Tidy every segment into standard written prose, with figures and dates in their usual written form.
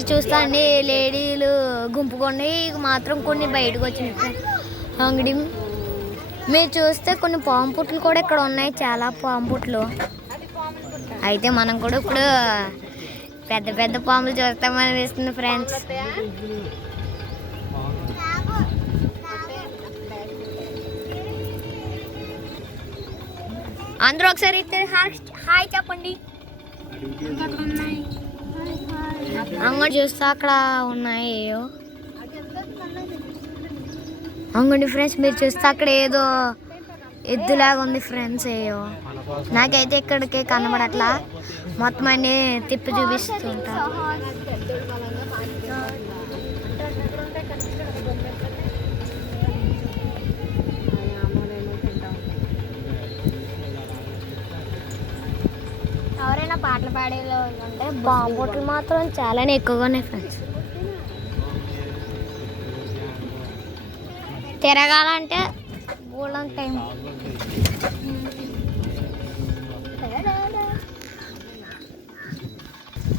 మీరు చూస్తా అండి లేడీలు గుంపుకొని మాత్రం కొన్ని బయటకు వచ్చినాయి అంగడి. మీరు చూస్తే కొన్ని పాము పుట్లు కూడా ఇక్కడ ఉన్నాయి, చాలా పాము పుట్లు. అయితే మనం కూడా ఇప్పుడు పెద్ద పెద్ద పాములు చూస్తామని అనిపిస్తుంది ఫ్రెండ్స్. అందరూ ఒకసారి హాయ్ చెప్పండి. అంగడి చూస్తే అక్కడ ఉన్నాయి అంగడి ఫ్రెండ్స్. మీరు చూస్తే అక్కడ ఏదో ఎద్దులాగా ఉంది ఫ్రెండ్స్. ఏయో నాకైతే ఇక్కడికి కనబడట్లా, మొత్తం అన్ని తిప్పి చూపిస్తుంటా. ఎవరైనా పాటలు పాడేలో ఉందంటే బాంబు బొట్లు మాత్రం చాలానే ఎక్కువగా ఉన్నాయి ఫ్రెండ్స్. తిరగాలంటే బోల్డ్ టైం.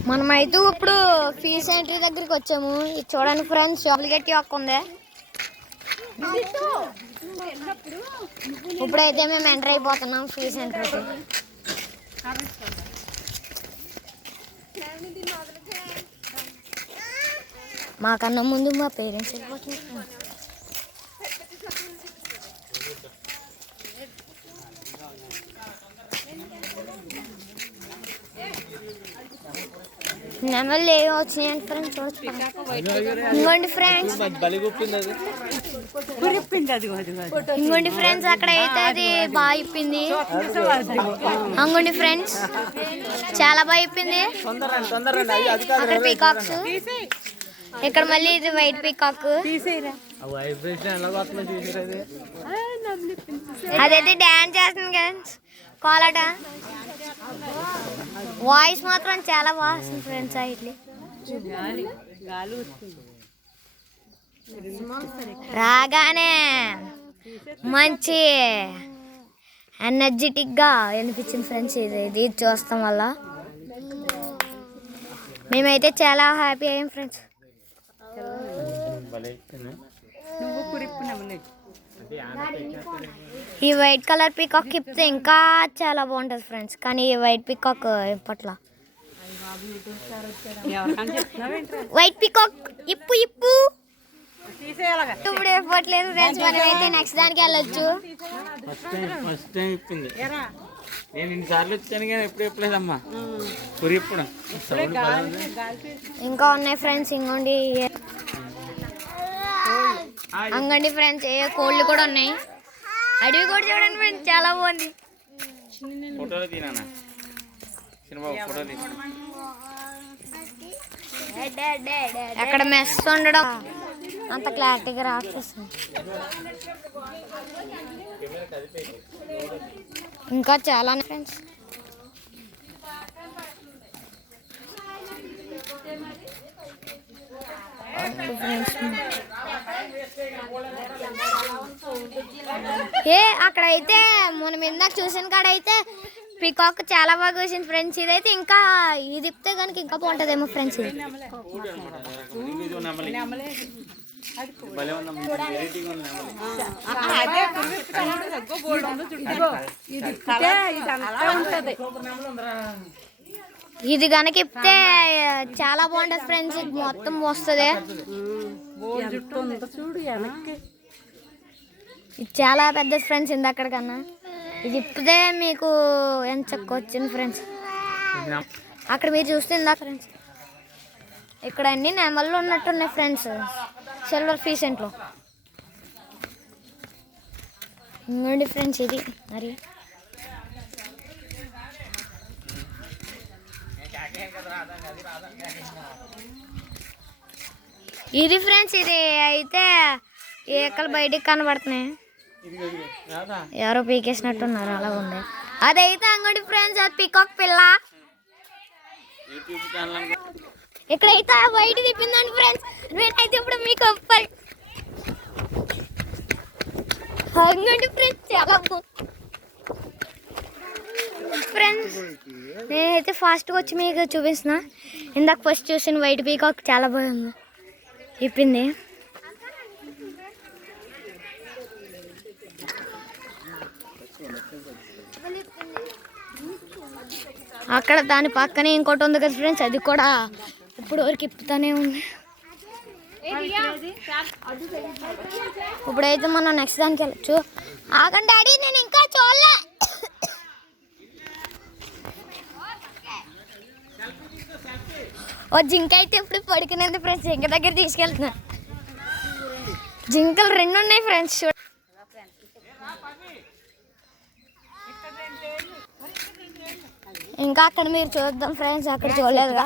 మనమైతే ఇప్పుడు ఫీజ్ ఎంట్రీ దగ్గరికి వచ్చాము. ఇది చూడండి ఫ్రెండ్స్, చాక్లెట్ యొక్క ఉంది. ఇప్పుడైతే మేము ఎంటర్ అయిపోతున్నాం ఫీజ్ ఎంట్రీకి. మాకన్నా ముందు మా పేరెంట్స్ వెళ్ళిపోతున్నారు. నెమళ్ళు ఏమి వచ్చినాయండి ఫ్రెండ్స్, చూడచ్చు. ఇంకోండి ఫ్రెండ్స్, ఇంకోండి ఫ్రెండ్స్ అక్కడ అయితే అది బాగా ఇప్పింది. అంగోండి ఫ్రెండ్స్ చాలా బాగా ఇప్పింది. అక్కడ పీకాక్స్, ఇక్కడ మళ్ళీ ఇది వైట్ పీకాక్. అదైతే డాన్స్ చేస్తుంది ఫ్రెండ్స్, కోలాట. వాయిస్ మాత్రం చాలా బాగుంది ఫ్రెండ్స్. ఇట్లా రాగానే మంచి ఎనర్జెటిక్గా అనిపించింది ఫ్రెండ్స్. ఇది చూస్తాం వల్ల మేమైతే చాలా హ్యాపీ అయ్యాం ఫ్రెండ్స్. ఈ వైట్ కలర్ పీకాక్ ఇప్పితే ఇంకా చాలా బాగుంటుంది ఫ్రెండ్స్, కానీ ఈ వైట్ పీకాక్ ఇప్పట్లా. వైట్ పీకాక్ ఇప్పు ఇప్పు ఇప్పుడు ఇవ్వట్లేదు ఫ్రెండ్స్. మనమైతే నెక్స్ట్ దానికి వెళ్ళొచ్చు. నేను ఇన్నిసార్లు వచ్చాను కానీ ఎప్పుడు చెప్పలేదమ్మా. ఇప్పుడు ఇంకా ఉన్నాయి ఫ్రెండ్స్. ఇంకోండి అంగండి ఫ్రెండ్స్, ఏ కోళ్ళు కూడా ఉన్నాయి. అడవి కూడా చూడండి ఫ్రెండ్స్, చాలా బాగుంది. అక్కడ మెస్ ఉండడం అంత క్లారిటీగా రావట్లేదు. ఇంకా చాలా ఫ్రెండ్స్. అక్కడైతే మనం ఇందాక చూసిన కాడైతే పీకాక్ చాలా బాగా వచ్చింది ఫ్రెండ్స్. ఇదైతే ఇంకా ఇది ఇప్పితే కనుక ఇంకా బాగుంటుందేమో ఫ్రెండ్స్. ఇది ఇది కనుక ఇప్పితే చాలా బాగుంటుంది ఫ్రెండ్స్. ఇది మొత్తం వస్తుంది. ఇది చాలా పెద్ద ఫ్రెండ్స్ ఇందక్కడికన్నా. ఇది ఇప్పితే మీకు ఎంత చక్కగా వచ్చింది ఫ్రెండ్స్. అక్కడ మీరు చూస్తే ఇందాక ఫ్రెండ్స్ ఇక్కడ అన్ని నెమళ్ళు ఉన్నట్టున్నాయి ఫ్రెండ్స్, సిల్వర్ ఫీసెంట్లో. ఇంకోండి ఫ్రెండ్స్ ఇది మరి ఇది ఫ్రెండ్స్. ఇది అయితే ఏకలు బయటికి కనబడుతున్నాయి, ఎవరో పీకేసినట్టున్నారు, అలా ఉంది. అదైతే అంగడి ఫ్రెండ్స్, అది పీకాక్ పిల్ల. ఇక్కడైతే బయట తిప్పిందండి ఫ్రెండ్స్. నేనైతే ఇప్పుడు మీకు అంగడి ఫ్రెండ్స్ చాలా ఫ్రెండ్స్ నేనైతే ఫాస్ట్గా వచ్చి మీకు చూపిస్తున్నా. ఇందాక ఫస్ట్ చూసిన వైట్ పీకాక్ చాలా బాగుంది, ఇప్పింది. అక్కడ దాని పక్కనే ఇంకోటి ఉంది కదా ఫ్రెండ్స్, అది కూడా ఇప్పుడు వరకు ఇప్పుతానే ఉంది. ఇప్పుడైతే మనం నెక్స్ట్ దానికి వెళ్ళచ్చు. ఆగండి డాడీ, నేను ఇంకా చూడలే. ఓ జింక అయితే ఇప్పుడు పడుకునేది ఫ్రెండ్స్, జింక దగ్గర తీసుకెళ్తున్నా. జింకలు 2 ఉన్నాయి ఫ్రెండ్స్. ఇంకా అక్కడ మీరు చూద్దాం ఫ్రెండ్స్, అక్కడ చూడలేదుగా.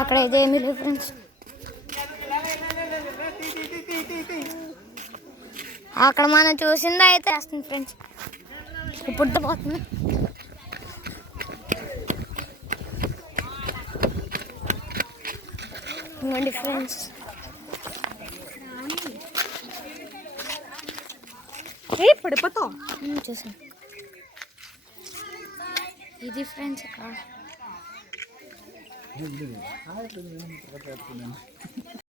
అక్కడ అయితే ఏమీ లేదు ఫ్రెండ్స్. అక్కడ మనం చూసింది అయితే వస్తుంది ఫ్రెండ్స్. ఇప్పుడు పోతుంది. ఇవ్వండి ఫ్రెండ్స్, పడిపోతావు చూసాను. ఇది ఫ్రెండ్స్ ఇక్కడ